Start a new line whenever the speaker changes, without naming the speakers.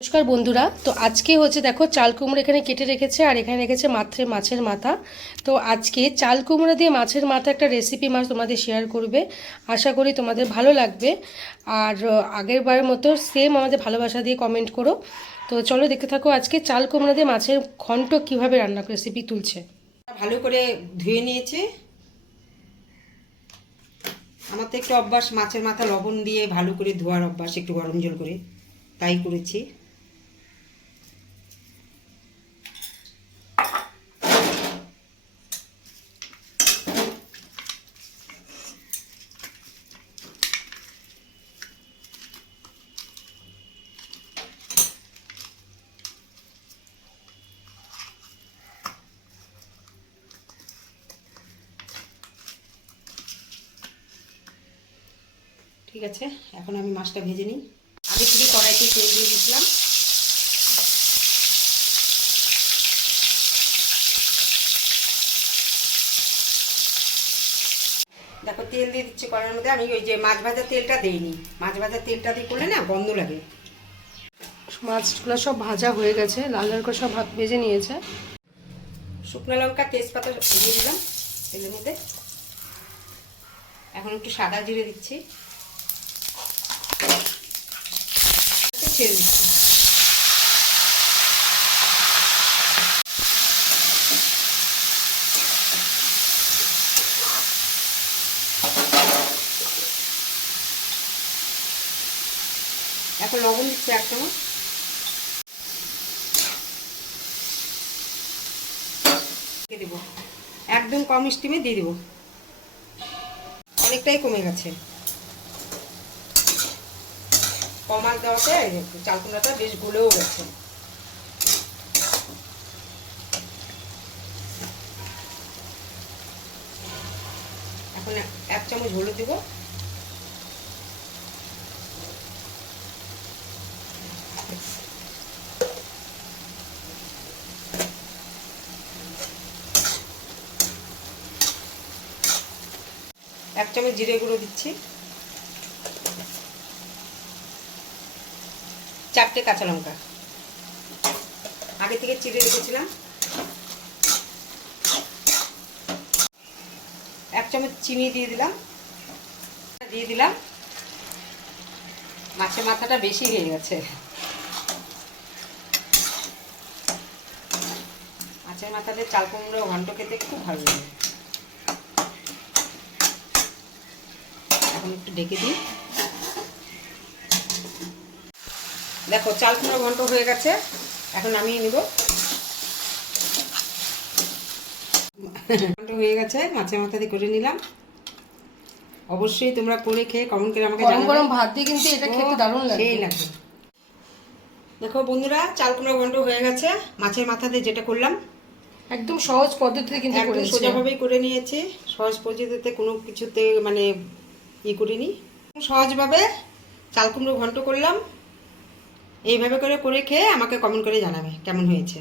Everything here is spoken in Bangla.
নমস্কার বন্ধুরা, তো আজকে হচ্ছে দেখো চাল কুমড়ো এখানে কেটে রেখেছে আর এখানে রেখেছে মাত্রে মাছের মাথা। তো আজকে চাল কুমড়ো দিয়ে মাছের মাথা একটা রেসিপি মাছ তোমাদের শেয়ার করবে, আশা করি তোমাদের ভালো লাগবে। আর আগের বারের মতো সেম আমাদের ভালোবাসা দিয়ে কমেন্ট করো। তো চলো দেখতে থাকো আজকে চাল কুমড়ো দিয়ে মাছের ঘন্ট কীভাবে রান্না রেসিপি তুলছে।
ভালো করে ধুয়ে নিয়েছে। আমার তো একটু অভ্যাস, মাছের মাথা লবণ দিয়ে ভালো করে ধোয়ার অভ্যাস, একটু গরম জল করে, তাই করেছি। ঠিক আছে এখন আমি মাছটা ভেজে নিই। আগে থেকে কড়াইতে তেল দিয়ে দিয়েছিলাম। দেখো তেল দিয়ে দিচ্ছি কড়াইয়ের মধ্যে। আমি ওই যে মাছ ভাজার তেলটা দিইনি। মাছ ভাজার তেলটা দিয়ে করলে না গন্ধ লাগে।
মাছগুলো সব ভাজা হয়ে গেছে লাল লাল করে সব ভাত ভেজে নিয়েছে।
শুকনো লঙ্কা তেজপাতা দিয়ে দিলাম তেলের মধ্যে। এখন একটু সাদা জিরে দিচ্ছি। ছেড়ে এখন লবণ দিচ্ছি এক চামচ। দেবো। একদম কম স্টিমে দিয়ে দেবো। অনেকটাই কমে গেছে। কমাল দেওয়াতে চালকুনাটা বেশ গলেও গেছে এখন এক- চামচ হলুদ দেবো। এক চামচ জিরে গুঁড়ো দিচ্ছি। চারটে কাঁচা লঙ্কা। আগে থেকে চিড়ে রেখেছিলাম। এক চামচ চিনি দিয়ে দিলাম। দিয়ে দিলাম। মাছের মাথাটা বেশি হয়ে গেছে। মাছের মাথাতে চাল কুমড়ো ঘন্ট খেতে খুব ভালো লাগে। এখন একটু ঢেকে দিই। দেখো চাল কুমড়ো ঘন্ট হয়ে গেছে। এখন নামিয়ে নিব। ঘন্ট হয়ে গেছে মাছের মাথা দিয়ে করে নিলাম। অবশ্যই তোমরা করে খেয়ে কমেন্ট করে আমাকে
গরম গরম ভাত দিয়ে কিন্তু এটা খেতে দারুণ লাগে
সেই লাগবে। দেখো বন্ধুরা চাল কুমড়ো ঘন্ট হয়ে গেছে। মাছের মাথা দিয়ে যেটা করলাম
একদম সহজ পদ্ধতিতে কিন্তু
একদম সোজাভাবেই করে নিয়েছি। সহজ পদ্ধতিতে কোনো কিছুতে মানে ই করিনি। সহজভাবে চাল কুমড়ো ঘন্ট করলাম। এইভাবে করে করে খেয়ে আমাকে কমেন্ট করে জানাবে কেমন হয়েছে।